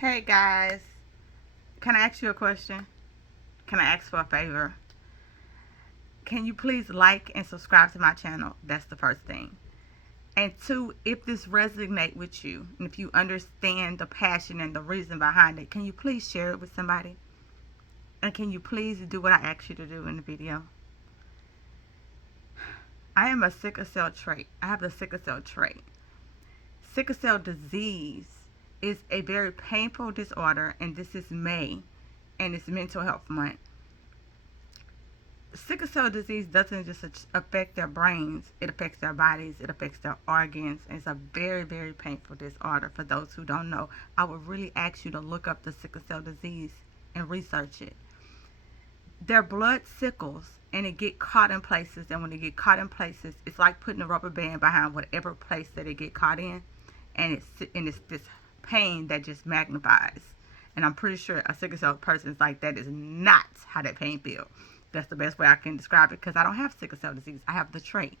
Hey guys, can I ask you a question? Can I ask for a favor? Can you please like and subscribe to my channel? That's the first thing. And two, if this resonate with you and if you understand the passion and the reason behind it, can you please share it with somebody? And can you please do what I asked you to do in the video? I am a sickle cell trait. I have the sickle cell trait. Sickle cell disease is a very painful disorder, and this is May, and it's Mental Health Month. Sickle cell disease doesn't just affect their brains, it affects their bodies, it affects their organs. And it's a very, very painful disorder. For those who don't know, I would really ask you to look up the sickle cell disease and research it. Their blood sickles and it get caught in places, and when it get caught in places, it's like putting a rubber band behind whatever place that it get caught in, and it's this pain that just magnifies. And I'm pretty sure a sickle cell person is like, that is not how that pain feels. That's the best way I can describe it, because I don't have sickle cell disease. I have the trait.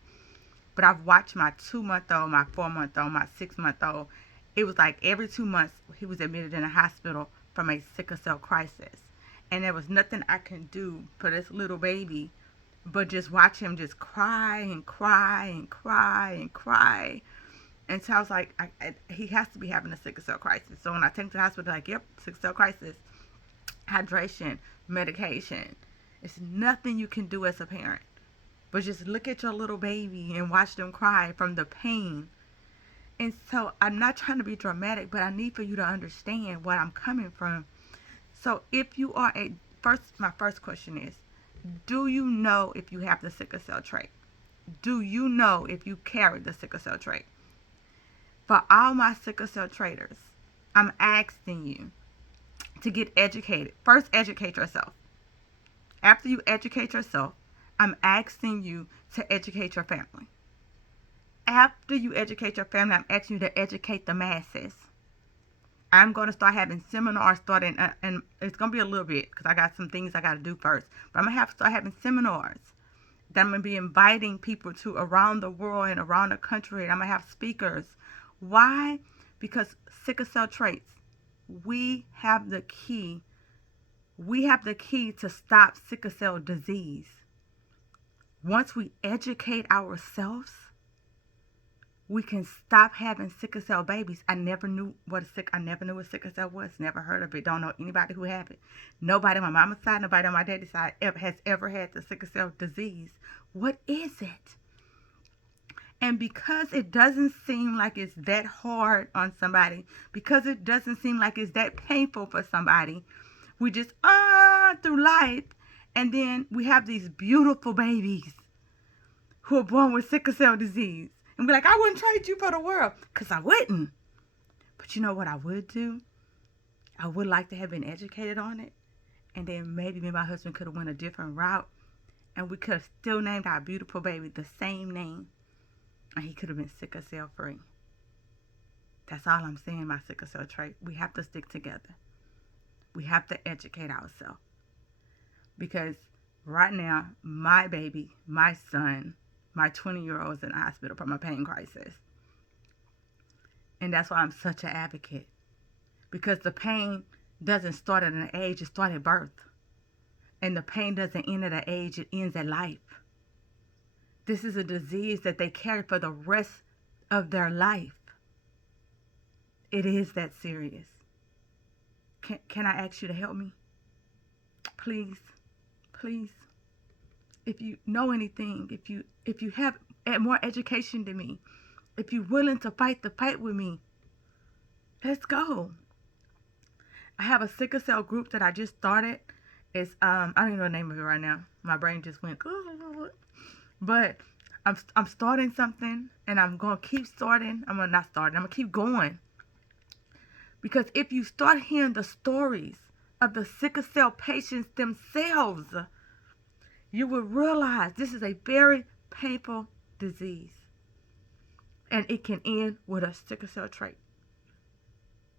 But I've watched my 2-month-old, my 4-month-old, my 6-month-old. It was like every 2 months he was admitted in a hospital from a sickle cell crisis. And there was nothing I can do for this little baby but just watch him just cry and cry and cry and cry. And so I was like, he has to be having a sickle cell crisis. So when I take him to the hospital, like, yep, sickle cell crisis, hydration, medication. It's nothing you can do as a parent, but just look at your little baby and watch them cry from the pain. And so I'm not trying to be dramatic, but I need for you to understand what I'm coming from. So if you are my first question is, do you know if you have the sickle cell trait? Do you know if you carry the sickle cell trait? For all my sickle cell traders, I'm asking you to get educated. First, educate yourself. After you educate yourself, I'm asking you to educate your family. After you educate your family, I'm asking you to educate the masses. I'm going to start having seminars starting, and it's going to be a little bit because I got some things I got to do first. But I'm going to start having seminars that I'm going to be inviting people to around the world and around the country. And I'm going to have speakers. Why? Because sickle cell traits, we have the key. We have the key to stop sickle cell disease. Once we educate ourselves, we can stop having sickle cell babies. I never knew what sickle cell was. Never heard of it. Don't know anybody who have it. Nobody on my mama's side, nobody on my daddy's side has ever had the sickle cell disease. What is it? And because it doesn't seem like it's that hard on somebody, because it doesn't seem like it's that painful for somebody, we just through life, and then we have these beautiful babies who are born with sickle cell disease. And we're like, I wouldn't trade you for the world, because I wouldn't. But you know what I would do? I would like to have been educated on it. And then maybe me and my husband could have went a different route. And we could have still named our beautiful baby the same name. And he could have been sickle cell free. That's all I'm saying, my sickle cell trait. We have to stick together. We have to educate ourselves. Because right now, my baby, my son, my 20-year-old is in the hospital from a pain crisis. And that's why I'm such an advocate. Because the pain doesn't start at an age, it starts at birth. And the pain doesn't end at an age, it ends at life. This is a disease that they carry for the rest of their life. It is that serious. Can I ask you to help me? Please. Please. If you know anything, if you have more education than me, if you're willing to fight the fight with me, let's go. I have a sickle cell group that I just started. It's I don't even know the name of it right now. My brain just went. But I'm starting something, and I'm gonna keep starting. I'm gonna keep going. Because if you start hearing the stories of the sickle cell patients themselves, you will realize this is a very painful disease. And it can end with a sickle cell trait.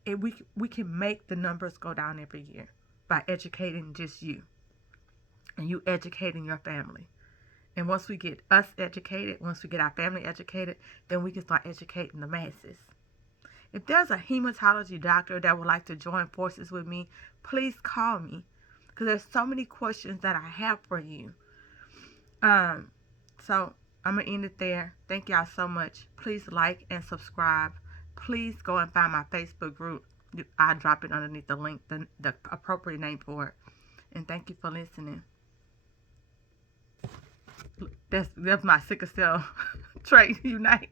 We can make the numbers go down every year by educating just you. And you educating your family. And once we get us educated, once we get our family educated, then we can start educating the masses. If there's a hematology doctor that would like to join forces with me, please call me, because there's so many questions that I have for you. So I'm going to end it there. Thank y'all so much. Please like and subscribe. Please go and find my Facebook group. I'll drop it underneath the link, the appropriate name for it. And thank you for listening. That's my sickle cell trait unite.